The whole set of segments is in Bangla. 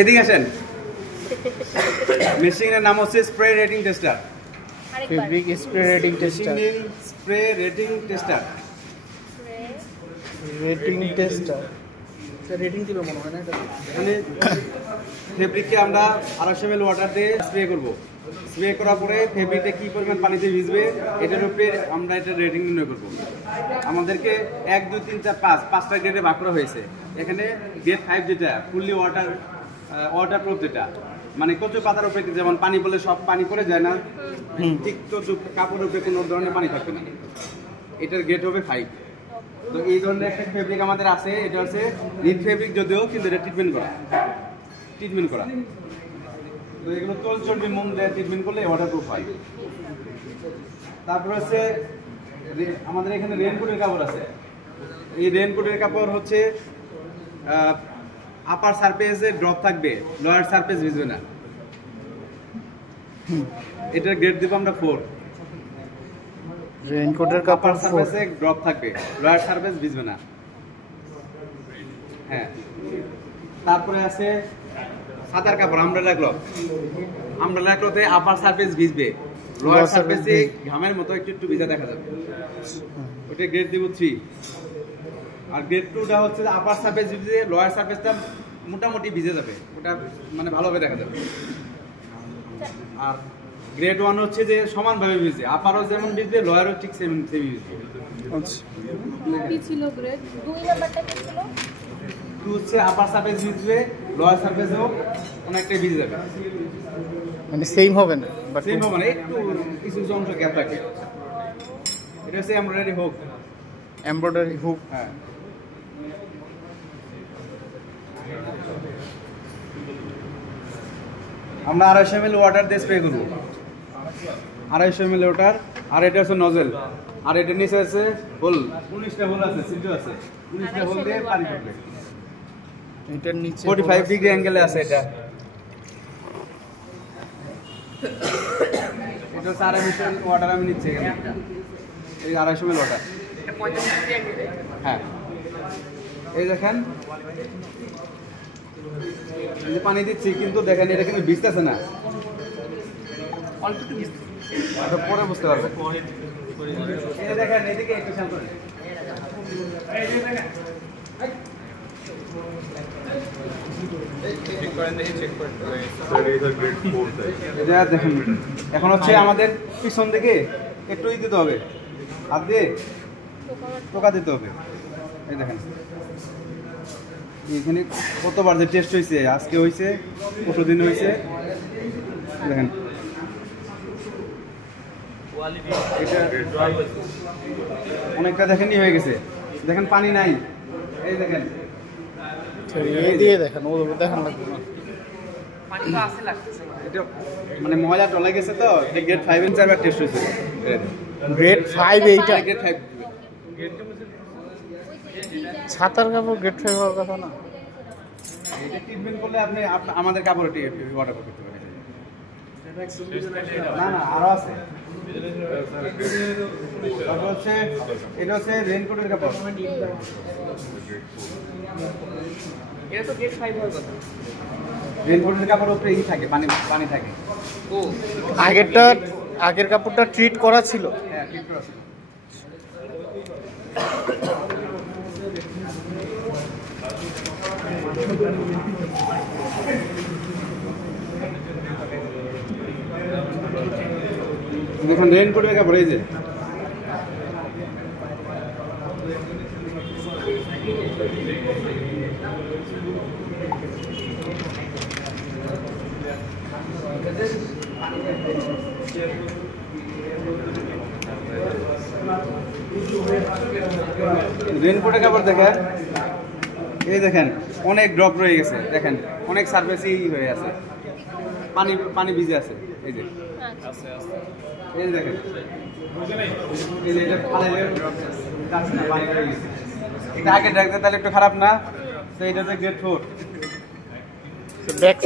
এদিকে আসেন। মেশিনের নাম হচ্ছে spray rating tester. Fabric spray rating tester. Spray rating tester. Rating tester. Rating দিবে মনে হয় না এটা। মানে ফেব্রিককে আমরা 250 ml ওয়াটার দিয়ে স্প্রে করব। স্প্রে করার পরে ফেব্রিকটা কি পরিমাণ পানিতে ভিজবে এটার উপরে আমরা এটা রেটিং নির্ণয় করব। আমাদেরকে 1 2 3 4 5 পাঁচটা গ্রেডে ভাগ করা হয়েছে। এখানে গ্রেড 5 যেটা ফুললি ওয়াটার প্রুফ, যেটা মানে কচু পাতার উপরে যেমন পানি পড়লে সব পানি পড়ে যায় না, ঠিক কচু কাপড়ের উপরে কোনো ধরনের পানি থাকবে না, এটার গ্রেড হবে 5। তো এই ধরনের একটা ফেব্রিক আমাদের আছে, এটা হচ্ছে নিট ফেব্রিক, যদিও কিন্তু এটা ট্রিটমেন্ট করা। তো এগুলো তোল চর্বি মোম দিয়ে ট্রিটমেন্ট করলে ওয়াটারপ্রুফ হয়। তারপর হচ্ছে আমাদের এখানে রেইনকোটের কাপড় আছে। এই রেইনকোটের কাপড় হচ্ছে আপার সারফেসে ড্রপ থাকবে, লোয়ার সারফেস ভিজবে না। এটার গ্রেড দিব আমরা 4। রেইনকোটের কাপড় সারফেসে ড্রপ থাকবে, লোয়ার সারফেস ভিজবে না। হ্যাঁ, তারপরে আছে সাদার কাপড় আমব্রেলা ক্লথে আপার সারফেস ভিজবে, লোয়ার সারফেসে ঘামের মতো একটু ভিজা দেখা যাবে। ওটা গ্রেড দিব 3। আর গ্রেড 2টা হচ্ছে আপার সারফেস ভিজে, লোয়ার সারফেসটা মোটামুটি ভিজে যাবে, ওটা মানে ভালোভাবে দেখা যাবে। আর গ্রেড 1 হচ্ছে যে সমানভাবে ভিজে, আপারও যেমন ভিজবে, লোয়ারও ঠিক সেম ভিজবে। আচ্ছা, কি ছিল গ্রেড 2 নাম্বারটা কি ছিল? 2 হচ্ছে আপার সারফেস ভিজবে, লোয়ার সারফেসও অনেকটাই ভিজে যাবে, মানে সেম হবে না, বাট সেম হবে না, একটু কিছু অংশ গ্যাপ থাকে। এটা হচ্ছে এমব্রয়ডারি হুক। হ্যাঁ, আমরা 250 ml ওয়াটার দিয়ে স্প্রে করবো। 250 ml ওয়াটার। আর এটা হচ্ছে নজেল। আর এটার নিচে আছে হোল, 19টা হোল আছে, সিদ্ধ আছে। 19টা হোল দিয়ে পানি পড়বে। এটার নিচে 45 ডিগ্রি অ্যাঙ্গেলে আছে এটা। এটা হচ্ছে 250 ml ওয়াটার আমি নিচ্ছি এখানে। এই 250 ml ওয়াটার। এটা 45 ডিগ্রি অ্যাঙ্গেলে। হ্যাঁ, এই দেখেন, এই যে পানি দিচ্ছি, কিন্তু দেখেন এটা কিন্তু ভিজতেছে না, অল্প একটু ভিজছে। এটা পরে বুঝতে পারবেন। এই দেখেন, এদিকে একটু খেয়াল করেন। এই যে দেখেন, এটা দেখেন, এখন হচ্ছে আমাদের পিছন দিকে একটু দিতে হবে, হাত দিয়ে টোকা দিতে হবে। এই দেখেন, এখানে কতবার যে টেস্ট হয়েছে, আজকে হয়েছে, পরশু দিন হয়েছে। দেখেন, এটা অনেকটা দেখেন হয়ে গেছে। দেখেন পানি নাই, এই দেখেন, এই দিয়ে দেখেন, ও দেখেন লাগবে না, পানি তো আছে লাগতেছে। এটা মানে ময়লা টলে গেছে, তো এটা গ্রেড 5 এর চারবার টেস্ট হয়েছে। গ্রেড 5 এইটা গ্রেড 5 ছাতার কাপড় গ্রেড 5 হওয়ার কথা না। এটা ট্রিটমেন্ট করলে আপনি আমাদের কাপড়ে ওয়াটার করতে পারেন। না আরো আছে। তারপর হচ্ছে এটা হচ্ছে রেইনকোটের কাপড়। এটা তো গ্রেড 5 হওয়ার কথা। রেইনকোটের কাপড়ের উপরে থাকে, পানি থাকে। ও, আগের কাপড়টা ট্রিট করা ছিল। হ্যাঁ, ট্রিট করা ছিল। দেখুন রেইনকোটের কাপড়, এই যে রেইনকোটের কাপড় দেখেন, এই দেখেন অনেক ড্রপ রয়ে গেছে, দেখেন অনেক সারফেসই হয়ে আছে, পানি ভিজে আছে। এই যে এই দেখেন, এই যে এটা ফালাইলে যাচ্ছে না, পানি রয়ে গেছে। এটা আগে দেখতে তাহলে একটু খারাপ না? তো এটা হচ্ছে গ্রেড 4। ব্যাক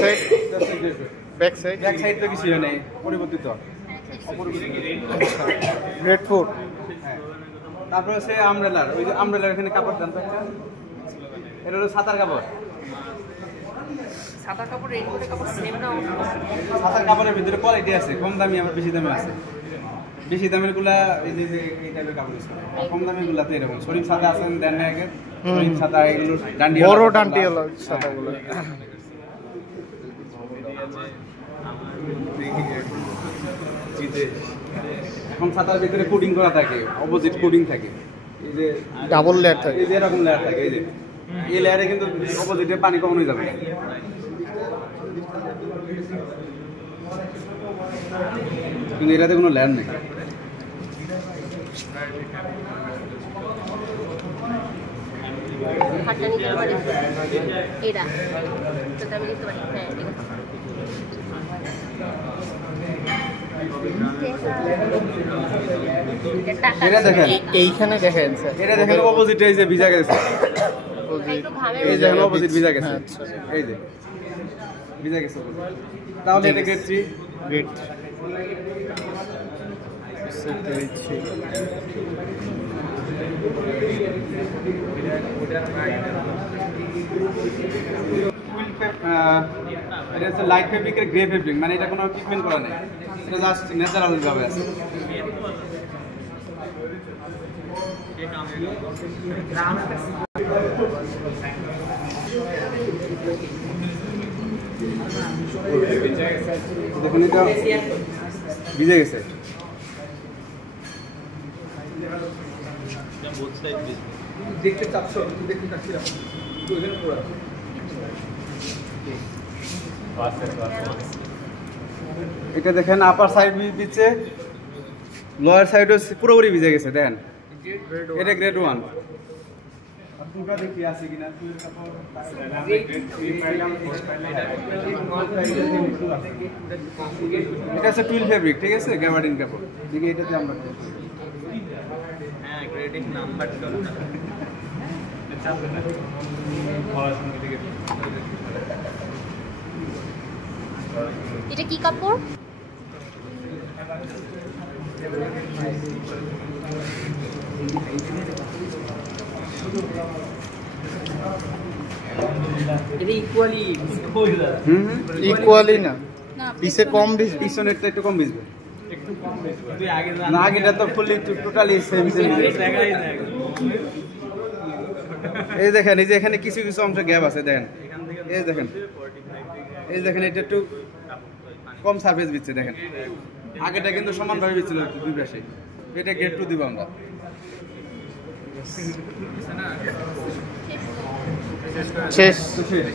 সাইড তো কিছু নেই, পরিবর্তিত গ্রেড 4। হ্যাঁ, তারপরে হচ্ছে আমব্রেলার, ওই যে আমব্রেলার এখানে কাপড় দেন, এটা হলো ছাতার কাপড়। সাদা কাপড় রেইনকোটের কাপড় সেম না অন্য? সাদার কাপড়ের ভিতরে কোয়ালিটি আছে, কম দামি আবার বেশি দামি আছে। বেশি দামের গুলা এই যে এই টাইপের কাপড় ইউজ করে, আর কম দামি গুলাতে এরকম শরীফ সাদা আছেন দেন না আগে, শরীফ সাদা এগুলো ডান্ডি বড় ডান্টি হলো সাদাগুলো। এখন সাদার ভিতরে কোডিং করা থাকে, অপোজিট কোডিং থাকে, এই যে ডাবল লেয়ার থাকে। এই যে এরকম লেয়ার থাকে, এই যে এই লেয়ারে কিন্তু অপোজিটে পানি কখনোই যাবে না। কিন্তু এটাতে কোনো লেয়ার নেই। হাতটা নিতে পারি এটা তো আমি নিতে পারি। হ্যাঁ ঠিক আছে। এটা দেখেন, এইখানে দেখেন স্যার, এটা দেখেন অপোজিটে এই যে ভিজা গেছে, একটু ঘামের এই দেখেন অপোজিট ভিজা গেছে, আচ্ছা। এই যে ভিজা গেছে opposite। তাহলে এটা গ্রেড 3। গ্রেট। এটা হচ্ছে লাইট ফেব্রিকের গ্রে ফেব্রিক, মানে এটা কোনো ট্রিটমেন্ট করা নেই, এটা জাস্ট ন্যাচারাল ভাবে আছে। দেখুন এটা ভিজে গেছে, দেখতে চাচ্ছো, দেখতে চাচ্ছিলাম এটা দেখেন আপার সাইড দিচ্ছে, লোয়ার সাইডও পুরোপুরি ভিজে গেছে। দেখেন এটা গ্রেড 1। পুরোটা দেখি আছে কিনা, এটা হচ্ছে টুইল ফেব্রিক, ঠিক আছে, গ্যাবার্ডিন কাপড়। দেখি এটাতে আমরা এটা কি কাপড়? এটা ইকুয়ালি ইকুয়ালি না, পিছে কম বেশি। পিছনেরটা একটু কম ভিজবে, না আগেটা তো ফুললি টোটালি সেম সেম। এই দেখেন, এই যে এখানে কিছু কিছু অংশ গ্যাপ আছে, দেখেন এই দেখেন, এই দেখেন এটা একটু কম সারফেস দিচ্ছে। দেখেন আগেটা কিন্তু সমানভাবে দিচ্ছিল দুই পাশে। এটা গ্রেড 2 দিব আমরা। শেষ। তো শেষ।